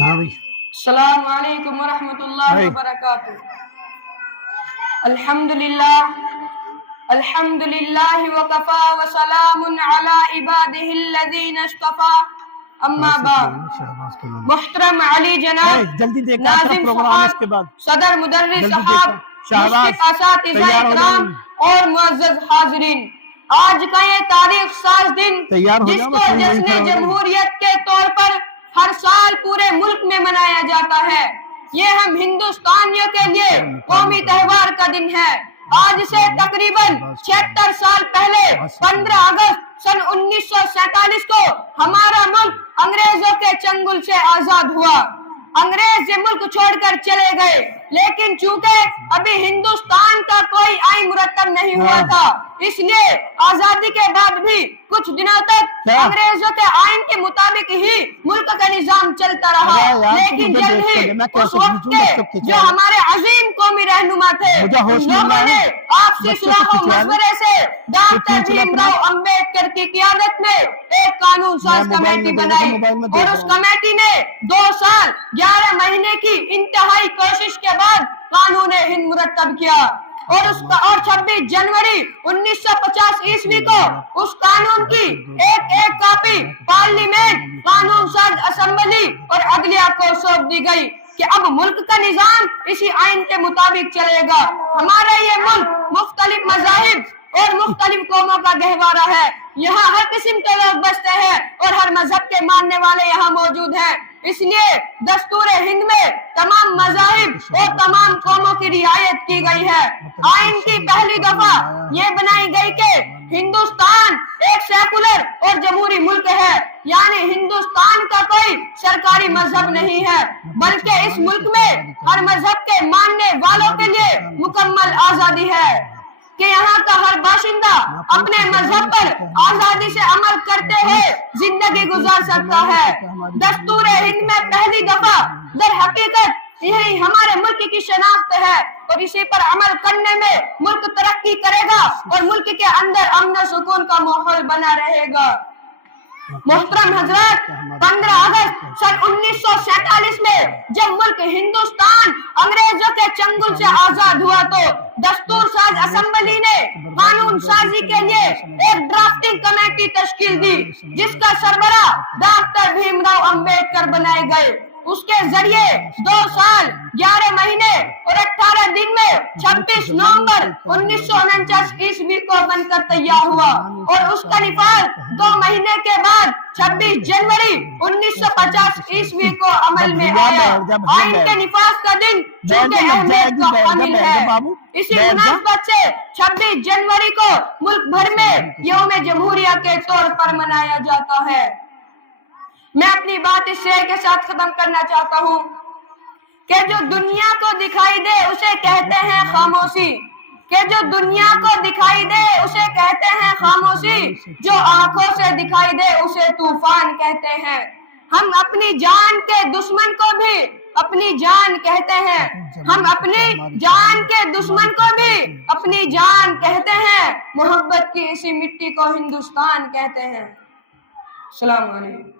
ہاں بھائی السلام علیکم ورحمۃ اللہ وبرکاتہ۔ الحمدللہ وکفا وسلام علی عبادہ الذین اصطفیٰ، اما بعد۔ محترم علی جناب، ناظم صاحب، صدر مدرس صاحب، مشرف اساتذہ اکرام اور معزز حاضرین، آج کا یہ تاریخ ساز دن جس کو جشن جمہوریت کے طور پر ہر سال پورے ملک میں منایا جاتا ہے، یہ ہم ہندوستانیوں کے لیے قومی تہوار کا دن ہے۔ آج سے تقریباً 76 سال پہلے 15 اگست سن 1947 کو ہمارا ملک انگریزوں کے چنگل سے آزاد ہوا۔ انگریز یہ ملک چھوڑ کر چلے گئے، لیکن چونکہ ابھی ہندوستان کا کوئی آئین مرتب نہیں ہوا تھا، اس لیے آزادی کے بعد بھی کچھ دنوں تک انگریزوں کے آئین کے مطابق ہی ملک کا نظام چلتا رہا۔ لیکن جلد ہی اس وقت کے جو ہمارے عظیم قومی رہنما تھے، ان لوگوں نے آپسی صلح و مشورے سے ڈاکٹر بھیم راؤ امبیڈکر کی قیادت میں ایک قانون ساز کمیٹی بنائی، اور اس کمیٹی نے 2 سال 11 مہینے کی انتہائی کوشش کے بعد قانون ہند مرتب کیا، اور 26 جنوری 1950 عیسوی کو اس قانون کی ایک کاپی پارلیمنٹ، قانون ساز اسمبلی اور عدلیہ کو سونپ دی گئی کہ اب ملک کا نظام اسی آئین کے مطابق چلے گا۔ ہمارا یہ ملک مختلف مذاہب اور مختلف قوموں کا گہوارہ ہے، یہاں ہر قسم کے لوگ بستے ہیں اور ہر مذہب کے ماننے والے یہاں موجود ہیں، اس لیے دستور ہند میں تمام مذاہب اور تمام قوموں کی رعایت کی گئی ہے۔ آئین کی پہلی دفعہ یہ بنائی گئی کہ ہندوستان ایک سیکولر اور جمہوری ملک ہے، یعنی ہندوستان کا کوئی سرکاری مذہب نہیں ہے، بلکہ اس ملک میں ہر مذہب کے ماننے والوں کے لیے مکمل آزادی ہے کہ یہاں کا ہر باشندہ اپنے مذہب پر آزادی سے عمل کرتے ہوئے زندگی گزار سکتا ہے۔ دستور ہند میں پہلی دفعہ در حقیقت یہی ہمارے ملک کی شناخت ہے، اور اسی پر عمل کرنے میں ملک ترقی کرے گا اور ملک کے اندر امن و سکون کا ماحول بنا رہے گا۔ محترم حضرات، 15 اگست سن 1947 میں جب ملک ہندوستان انگریزوں کے چنگل سے آزاد ہوا تو دستور ساز اسمبلی نے قانون سازی کے لیے ایک ڈرافٹنگ کمیٹی تشکیل دی، جس کا سربراہ ڈاکٹر بھیم راؤ امبیڈکر بنائے گئے۔ اس کے ذریعے 2 سال 11 مہینے اور 18 دن میں 26 نومبر 1949 عیسوی کو بن کر تیار ہوا، اور اس کا نفاذ 2 مہینے کے بعد 26 جنوری 1950 عیسوی کو عمل میں آیا۔ آئین کے نفاذ کا دن چونکہ اہمیت کا حامل ہے، اسی مناسبت سے 26 جنوری کو ملک بھر میں یوم جمہوریہ کے طور پر منایا جاتا ہے۔ میں اپنی بات اس شعر کے ساتھ ختم کرنا چاہتا ہوں کہ جو دنیا کو دکھائی دے اسے کہتے ہیں خاموشی، کہ جو دنیا کو دکھائی دے اسے کہتے ہیں خاموشی، جو آنکھوں سے دکھائی دے اسے طوفان کہتے ہیں۔ ہم اپنی جان کے دشمن کو بھی اپنی جان کہتے ہیں، ہم اپنی جان کے دشمن کو بھی اپنی جان کہتے ہیں، محبت کی اسی مٹی کو ہندوستان کہتے ہیں۔ السلام علیکم۔